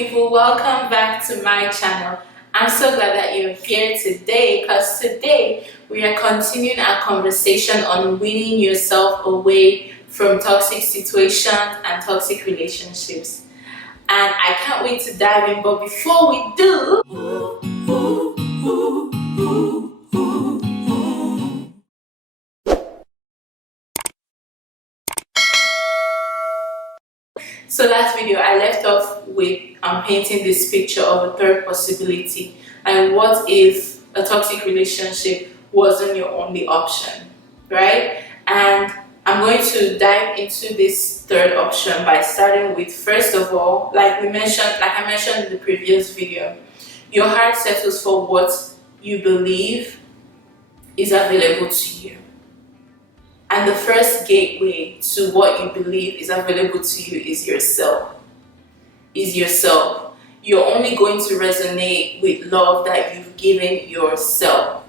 people, welcome back to my channel. I'm so glad that you're here today because today we are continuing our conversation on weaning yourself away from toxic situations and toxic relationships. And I can't wait to dive in, but before we do, so last video I left off with painting this picture of a third possibility, and what if a toxic relationship wasn't your only option, right? And I'm going to dive into this third option by starting with, first of all, like I mentioned in the previous video, your heart settles for what you believe is available to you. And the first gateway to what you believe is available to you is yourself. You're only going to resonate with love that you've given yourself.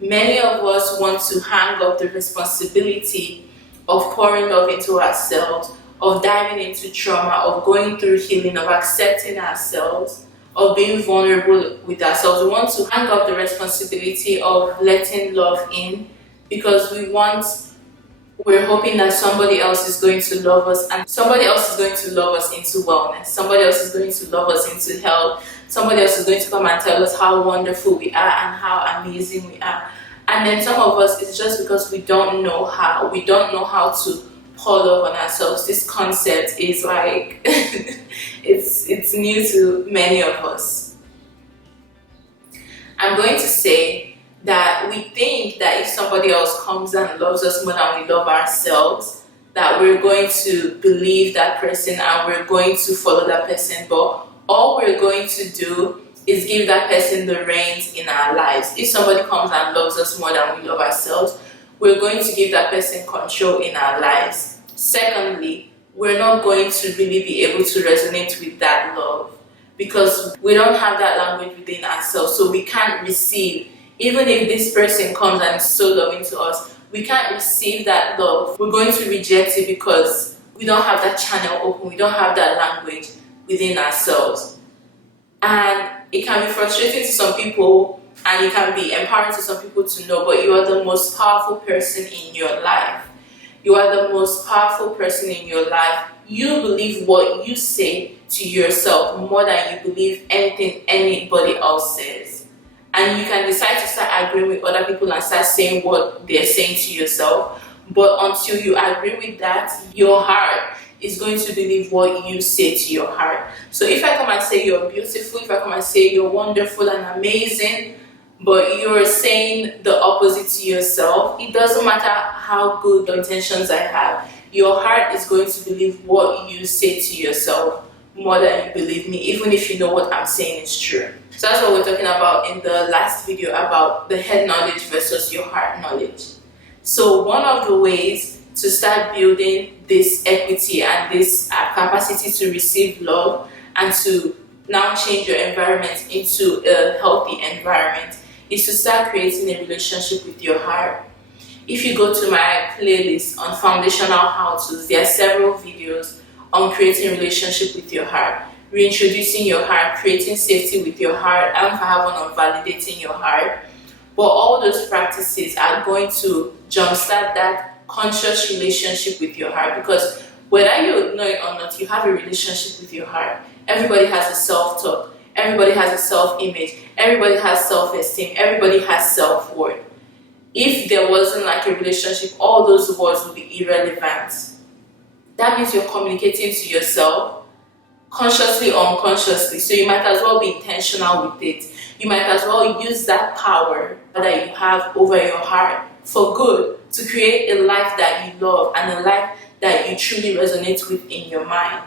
Many of us want to hang up the responsibility of pouring love into ourselves, of diving into trauma, of going through healing, of accepting ourselves, of being vulnerable with ourselves. We want to hang up the responsibility of letting love in because we're hoping that somebody else is going to love us, and somebody else is going to love us into wellness. Somebody else is going to love us into health. Somebody else is going to come and tell us how wonderful we are and how amazing we are. And then some of us, it's just because we don't know how. We don't know how to pour love on ourselves. This concept is like, it's new to many of us. I'm going to say that we think that if somebody else comes and loves us more than we love ourselves, that we're going to believe that person and we're going to follow that person. But all we're going to do is give that person the reins in our lives. If somebody comes and loves us more than we love ourselves, we're going to give that person control in our lives. Secondly, we're not going to really be able to resonate with that love because we don't have that language within ourselves, so we can't receive. Even if this person comes and is so loving to us, we can't receive that love. We're going to reject it because we don't have that channel open. We don't have that language within ourselves. And it can be frustrating to some people and it can be empowering to some people to know, but you are the most powerful person in your life. You are the most powerful person in your life. You believe what you say to yourself more than you believe anything anybody else says. And you can decide to start agreeing with other people and start saying what they're saying to yourself. But until you agree with that, your heart is going to believe what you say to your heart. So if I come and say you're beautiful, if I come and say you're wonderful and amazing, but you're saying the opposite to yourself, it doesn't matter how good the intentions I have. Your heart is going to believe what you say to yourself more than you believe me, even if you know what I'm saying is true. So that's what we're talking about in the last video about the head knowledge versus your heart knowledge. So one of the ways to start building this equity and this capacity to receive love and to now change your environment into a healthy environment is to start creating a relationship with your heart. If you go to my playlist on foundational how-tos, there are several videos on creating a relationship with your heart, reintroducing your heart, creating safety with your heart, and if I have one on validating your heart. But all those practices are going to jumpstart that conscious relationship with your heart, because whether you know it or not, you have a relationship with your heart. Everybody has a self-talk, everybody has a self-image, everybody has self-esteem, everybody has self-worth. If there wasn't like a relationship, all those words would be irrelevant. That means you're communicating to yourself consciously or unconsciously, so you might as well be intentional with it. You might as well use that power that you have over your heart for good, to create a life that you love and a life that you truly resonate with in your mind.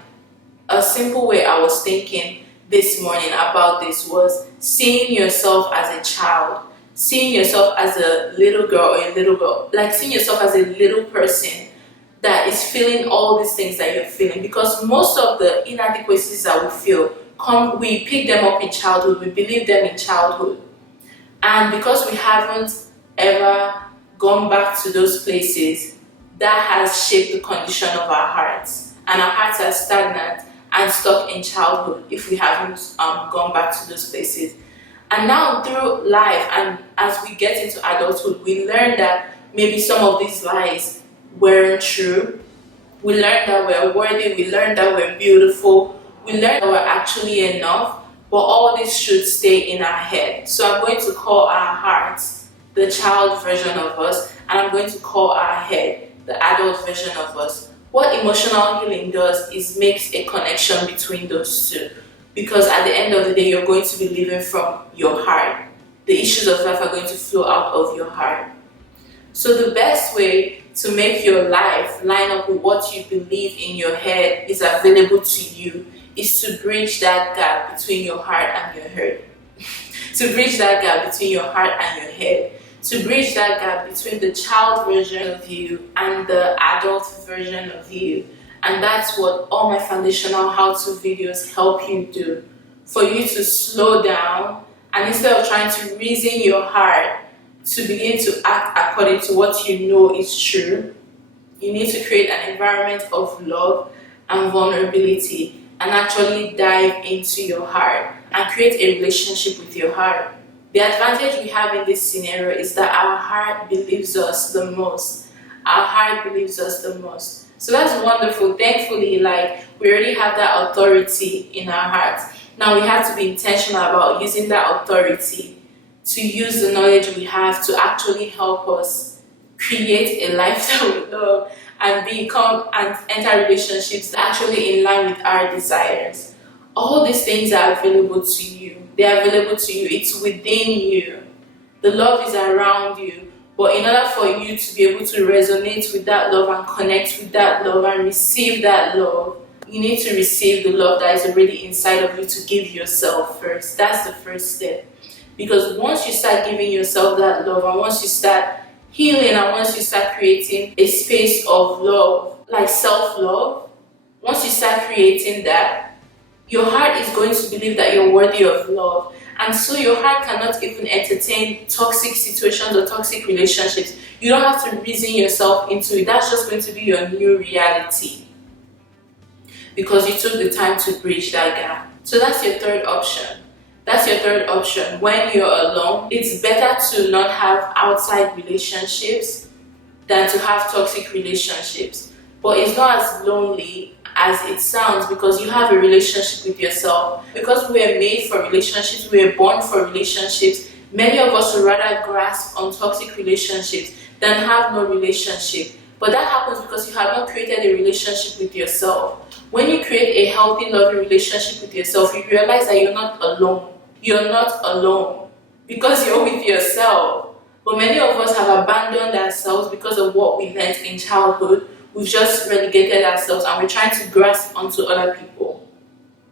A simple way I was thinking this morning about this was seeing yourself as a child, seeing yourself as a little girl or a little girl, like seeing yourself as a little person that is feeling all these things that you're feeling, because most of the inadequacies that we feel, we pick them up in childhood, we believe them in childhood, and because we haven't ever gone back to those places, that has shaped the condition of our hearts, and our hearts are stagnant, and stuck in childhood if we haven't gone back to those places. And now through life and as we get into adulthood, we learn that maybe some of these lies weren't true. We learned that we're worthy, we learned that we're beautiful, we learned that we're actually enough, but all this should stay in our head. So I'm going to call our hearts the child version of us, and I'm going to call our head the adult version of us. What emotional healing does is makes a connection between those two. Because at the end of the day, you're going to be living from your heart. The issues of life are going to flow out of your heart. So the best way to make your life line up with what you believe in your head is available to you is to bridge that gap between your heart and your head. To bridge that gap between your heart and your head. To bridge that gap between the child version of you and the adult version of you. And that's what all my foundational how-to videos help you do. For you to slow down and instead of trying to reason your heart to begin to act according to what you know is true, you need to create an environment of love and vulnerability and actually dive into your heart and create a relationship with your heart. The advantage we have in this scenario is that our heart believes us the most. Our heart believes us the most. So that's wonderful. Thankfully, we already have that authority in our hearts. Now we have to be intentional about using that authority to use the knowledge we have to actually help us create a life that we love and become and enter relationships that are actually in line with our desires. All these things are available to you. They are available to you. It's within you. The love is around you. But in order for you to be able to resonate with that love and connect with that love and receive that love, you need to receive the love that is already inside of you to give yourself first. That's the first step. Because once you start giving yourself that love and once you start healing and once you start creating a space of love, like self-love, once you start creating that, your heart is going to believe that you're worthy of love. And so your heart cannot even entertain toxic situations or toxic relationships. You don't have to reason yourself into it. That's just going to be your new reality. Because you took the time to bridge that gap. So that's your third option. That's your third option. When you're alone, it's better to not have outside relationships than to have toxic relationships. But it's not as lonely as it sounds because you have a relationship with yourself. Because we are made for relationships, we are born for relationships, many of us would rather grasp on toxic relationships than have no relationship. But that happens because you have not created a relationship with yourself. When you create a healthy, loving relationship with yourself, you realize that you're not alone. You're not alone because you're with yourself. But many of us have abandoned ourselves because of what we learned in childhood. We've just relegated ourselves and we're trying to grasp onto other people.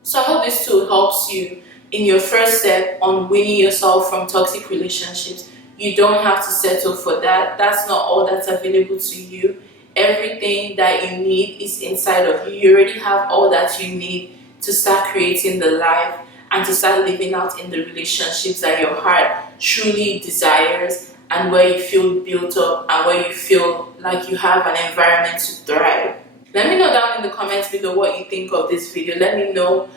So I hope this tool helps you in your first step on weaning yourself from toxic relationships. You don't have to settle for that. That's not all that's available to you. Everything that you need is inside of you. You already have all that you need to start creating the life and to start living out in the relationships that your heart truly desires and where you feel built up and where you feel like you have an environment to thrive. Let me know down in the comments below what you think of this video. Let me know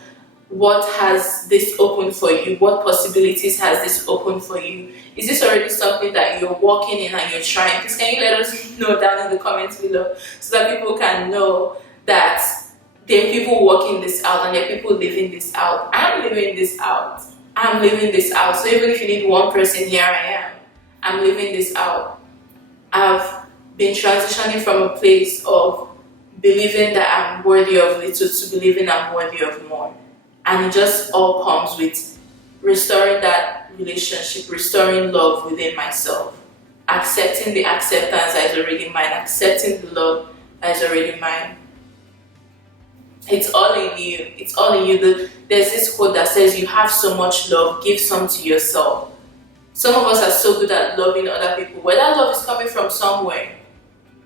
what has this opened for you, what possibilities has this opened for you. Is this already something that you're walking in and you're trying? Please can you let us know down in the comments below so that people can know that there are people working this out and there are people living this out. I'm living this out. I'm living this out. So even if you need one person, here I am. I'm living this out. I've been transitioning from a place of believing that I'm worthy of little to believing I'm worthy of more. And it just all comes with restoring that relationship, restoring love within myself, accepting the acceptance that is already mine, accepting the love that is already mine. It's all in you. It's all in you. There's this quote that says, you have so much love, give some to yourself. Some of us are so good at loving other people, but that love is coming from somewhere.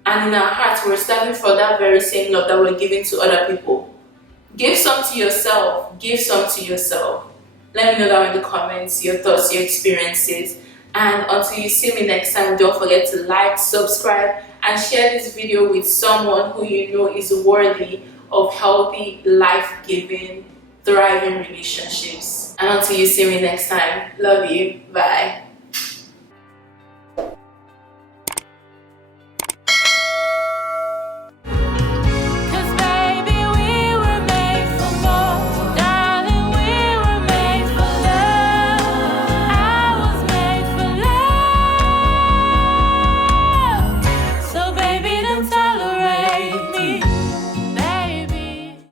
And in our hearts, we're starving for that very same love that we're giving to other people. Give some to yourself. Give some to yourself. Let me know down in the comments your thoughts, your experiences. And until you see me next time, don't forget to like, subscribe, and share this video with someone who you know is worthy of healthy, life-giving, thriving relationships. And until you see me next time, love you. Bye.